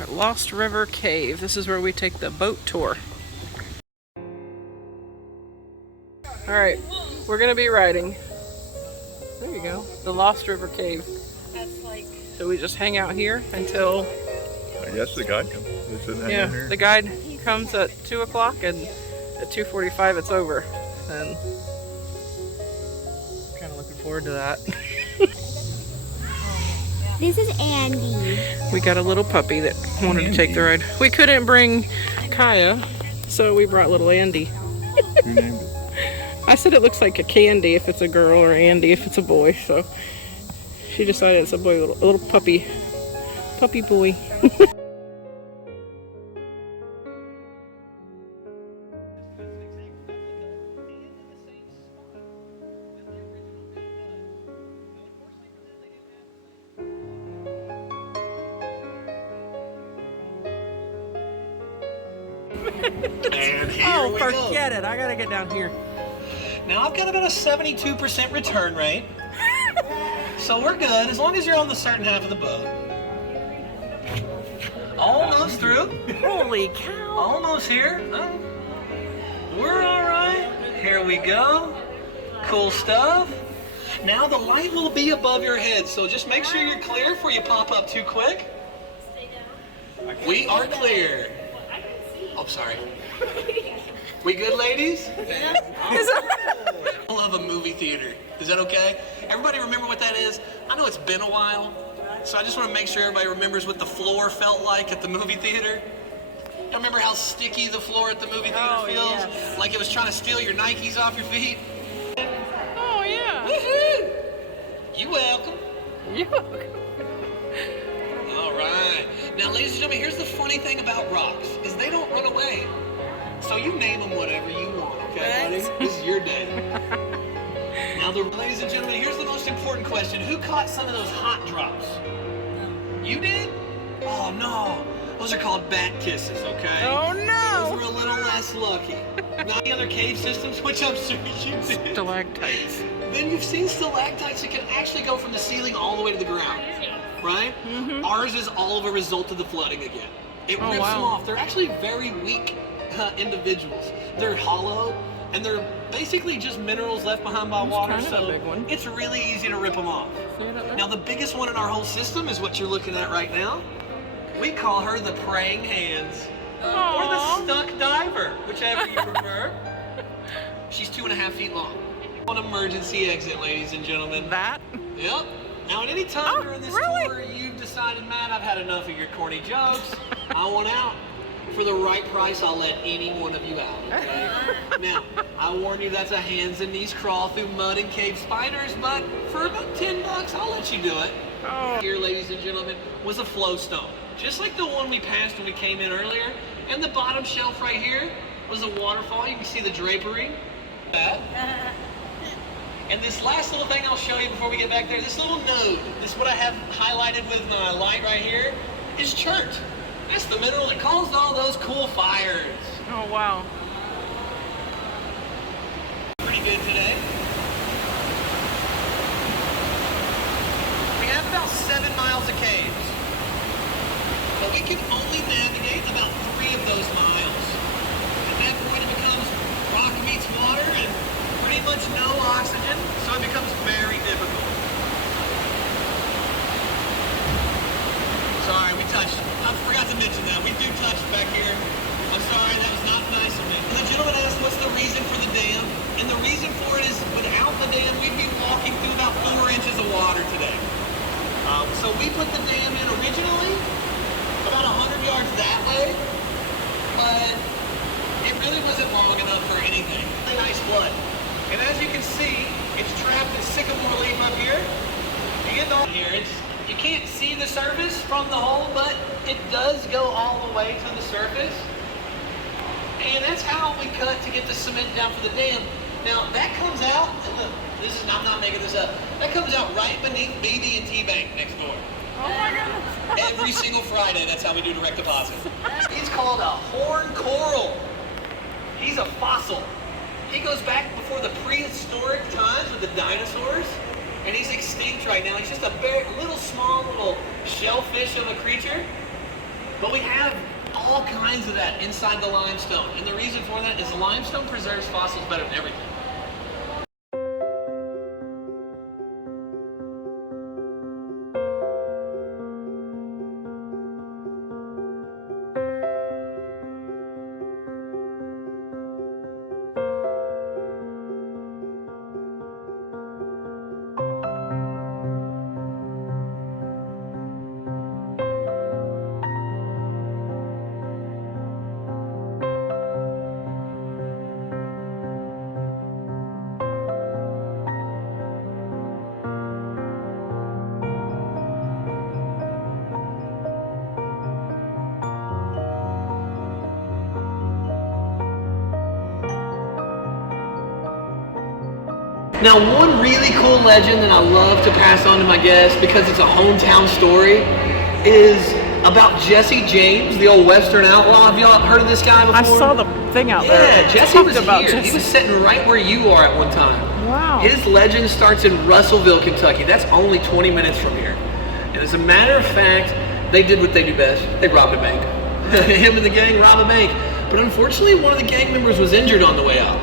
At Lost River Cave. This is where we take the boat tour. Alright, we're gonna be riding. There you go. The Lost River Cave. So we just hang out here until... I guess the guide comes. Yeah, the guide comes at 2 o'clock and at 2:45 it's over. And I'm kind of looking forward to that. This is Andy. We got a little puppy that wanted to take the ride. We couldn't bring Kaya, so we brought little Andy. Who named it? I said it looks like a Candy if it's a girl or Andy if it's a boy, so she decided it's a boy, a little puppy boy. And here Oh, we forget it. I gotta get down here. Now I've got about a 72% return rate. So we're good as long as you're on the certain half of the boat. Almost through. Holy cow. Almost here. Oh, we're all right. Here we go. Cool stuff. Now the light will be above your head, so just make sure you're clear before you pop up too quick. We are clear. Oh, sorry. We good, ladies? I love a movie theater. Is that okay? Everybody remember what that is? I know it's been a while, so I just want to make sure everybody remembers what the floor felt like at the movie theater. You remember how sticky the floor at the movie theater feels? Yes. Like it was trying to steal your Nikes off your feet? Oh, yeah. Woohoo! You welcome. You. All right. Now, ladies and gentlemen, here's the funny thing about rocks, is they don't run away. So you name them whatever you want, okay, buddy? This is your day. Now, ladies and gentlemen, here's the most important question. Who caught some of those hot drops? You did? Oh, no. Those are called bat kisses, okay? Oh, no. Those were a little less lucky. Not the other cave systems, which I'm sure you did. Stalactites. Then you've seen stalactites that can actually go from the ceiling all the way to the ground, right? Mm-hmm. Ours is all of a result of the flooding again. It rips them off. They're actually very weak individuals. They're hollow, and they're basically just minerals left behind by water, kind of so a big one. it's really easy to rip them off. Now, the biggest one in our whole system is what you're looking at right now. We call her the praying hands, or the stuck diver, whichever you prefer. She's 2.5 feet long. On emergency exit, ladies and gentlemen. That? Yep. Now, at any time during this tour, you've decided, Matt, I've had enough of your corny jokes. I want out. For the right price, I'll let any one of you out, okay? Now, I warn you, that's a hands and knees crawl through mud and cave spiders, but for about $10, I'll let you do it. Oh. Here, ladies and gentlemen, was a flow stone. Just like the one we passed when we came in earlier. And the bottom shelf right here was a waterfall. You can see the drapery. And this last little thing I'll show you before we get back there, this little node, this is what I have highlighted with my light right here, is chert. That's the mineral that caused all those cool fires. Oh, wow. Pretty good today. We have about 7 miles of caves, but we can only navigate about 3 of those miles. At that point, it becomes rock meets water and pretty much no oxygen, so it becomes very difficult. Sorry, we touched. I forgot to mention that. We do touch back here. I'm sorry, that was not nice of me. The gentleman asked what's the reason for the dam, and the reason for it is without the dam, we'd be walking through about 4 inches of water today. So we put the dam in originally about 100 yards that way, but it really wasn't long enough for anything. A nice flood. And as you can see, it's trapped in sycamore leaf up here. And on here, you can't see the surface from the hole, but it does go all the way to the surface. And that's how we cut to get the cement down for the dam. Now that comes out, I'm not making this up, that comes out right beneath BB&T Bank next door. Oh my goodness. Every single Friday, that's how we do direct deposit. He's called a horn coral. He's a fossil. He goes back before the prehistoric times with the dinosaurs, and he's extinct right now. He's just a little small little shellfish of a creature. But we have all kinds of that inside the limestone. And the reason for that is the limestone preserves fossils better than everything. Now, one really cool legend that I love to pass on to my guests because it's a hometown story is about Jesse James, the old Western outlaw. Have y'all heard of this guy before? I saw the thing out there. Yeah, Jesse was about here. Jesse. He was sitting right where you are at one time. Wow. His legend starts in Russellville, Kentucky. That's only 20 minutes from here. And as a matter of fact, they did what they do best. They robbed a bank. Him and the gang robbed a bank. But unfortunately, one of the gang members was injured on the way out.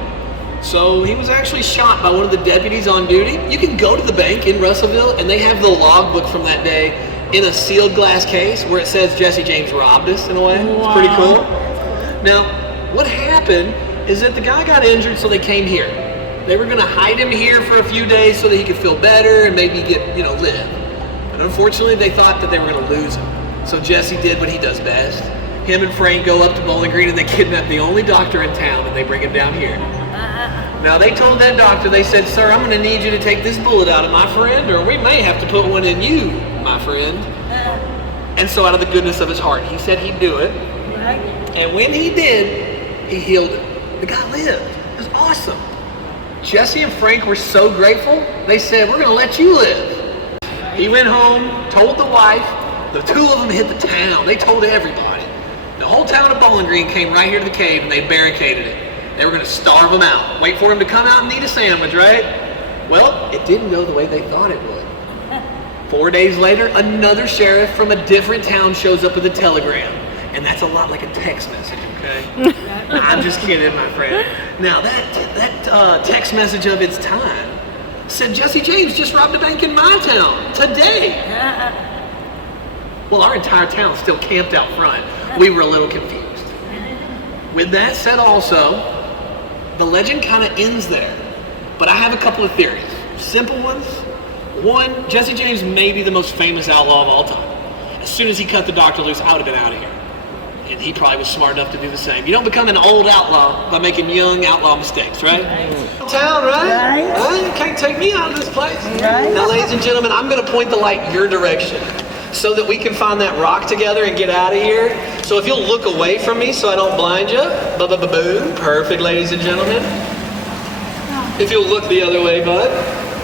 So he was actually shot by one of the deputies on duty. You can go to the bank in Russellville and they have the logbook from that day in a sealed glass case where it says Jesse James robbed us in a way. Wow. It's pretty cool. Now, what happened is that the guy got injured, so they came here. They were gonna hide him here for a few days so that he could feel better and maybe get, live. But unfortunately, they thought that they were gonna lose him. So Jesse did what he does best. Him and Frank go up to Bowling Green and they kidnap the only doctor in town and they bring him down here. Now they told that doctor, they said, "Sir, I'm gonna need you to take this bullet out of my friend, or we may have to put one in you, my friend." And so out of the goodness of his heart, he said he'd do it. And when he did, he healed him. The guy lived. It was awesome. Jesse and Frank were so grateful, they said, "We're gonna let you live." He went home, told the wife, the two of them hit the town. They told everybody. The whole town of Bowling Green came right here to the cave and they barricaded it. They were gonna starve him out. Wait for him to come out and eat a sandwich, right? Well, it didn't go the way they thought it would. 4 days later, another sheriff from a different town shows up with a telegram. And that's a lot like a text message, okay? I'm just kidding, my friend. Now, that text message of its time said, "Jesse James just robbed a bank in my town today." Well, our entire town still camped out front. We were a little confused. With that said also, the legend kind of ends there. But I have a couple of theories. Simple ones. One, Jesse James may be the most famous outlaw of all time. As soon as he cut the doctor loose, I would have been out of here. And he probably was smart enough to do the same. You don't become an old outlaw by making young outlaw mistakes, right? Town, right? Right? Can't take me out of this place. Right. Now, ladies and gentlemen, I'm going to point the light your direction so that we can find that rock together and get out of here. So if you'll look away from me so I don't blind you. Boom. Perfect, ladies and gentlemen. If you'll look the other way, bud.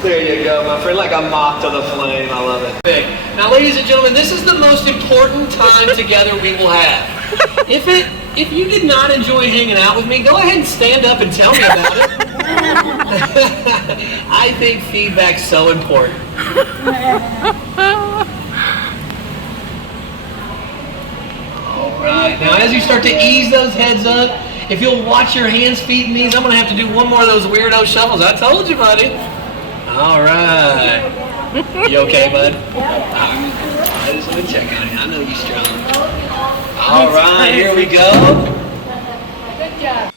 There you go, my friend, like a moth to the flame. I love it. Now, ladies and gentlemen, this is the most important time together we will have. If you did not enjoy hanging out with me, go ahead and stand up and tell me about it. I think feedback's so important. All right, now as you start to ease those heads up, if you'll watch your hands, feet, and knees, I'm gonna have to do one more of those weirdo shuffles. I told you, buddy. All right. You okay, bud? All right. I just want to check on you. I know you're strong. All right, here we go. Good job.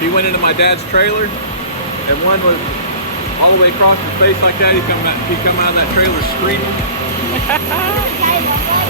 He went into my dad's trailer, and one was all the way across his face like that. He come out of that trailer screaming. Guy Bubba.